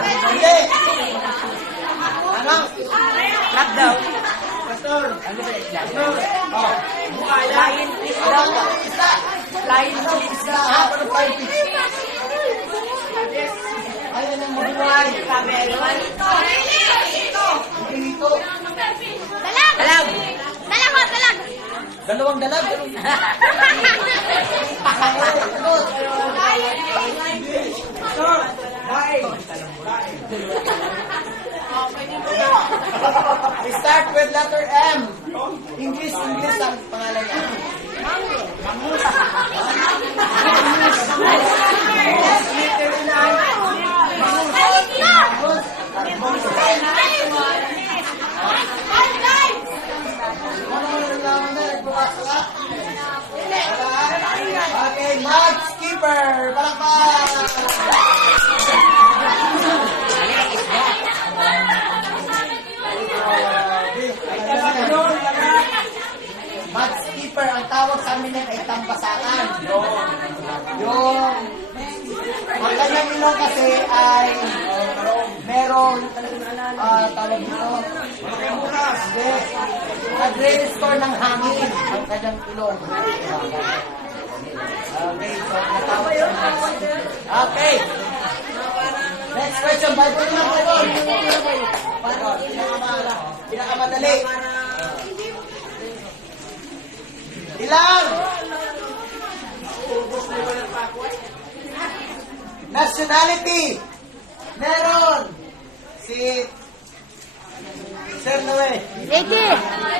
Hindi. Ano? Rap daw. Pastor. Ano ba yung isla? Oh. Lion fish daw. Isda. Lion fish. Isda. Ano pa yung fish? Ayun ang mabuhay. Dito. Dalag! Dalag. Dalag ho, dalag! Dalawang dalag. Start with letter M. English ang pangalan niya. Okay, Mud Skipper. Palakpak. Mud Skipper, ang tawag sa amin yan ay tambasakan. Yung ang kanyang ilong kasi ay meron tawag nito. Hindi. Nag-restore ng hangin ang kanyang ilong. Okay, so natawag sa Mud Skipper. Okay. Next question, Bible na Bible. Pinakamadali. Ilang nationality meron si Sir Noe? 80!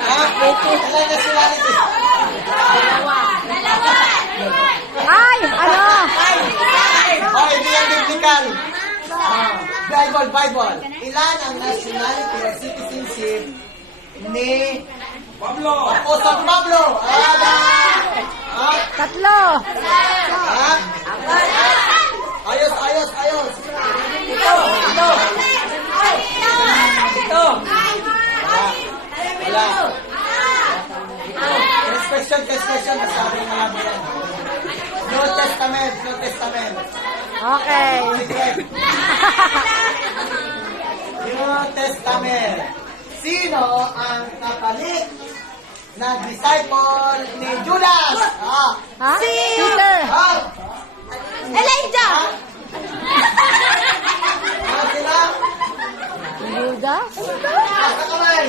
Ha? Ilang nationality? Ay! Ano? Oh, hindi yan biblical. Bible. Ilan ang nationality or citizenship ni Apostol Pablo? Tatlo! Ha? Ayos. Ito. Wala. Next question. Masabi nga namin yan. New Testament. Okay. New Testament. Sino ang kapalit na disciple ni Judas? Ha? Peter! Elijah! Sila? Buda? Pasta kamay.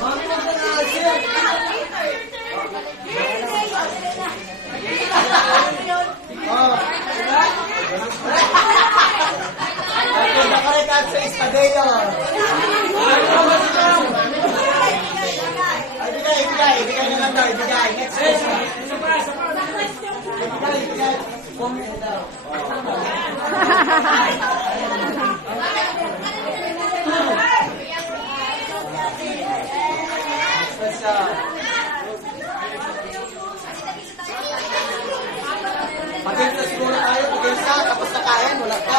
Mami mo na sir. Nakarikat sa Estadeo. Ibigay na lang daw. Next question. Ibigay. Comment daw. Pag-insa siguro tayo, tapos nakain, wala ka.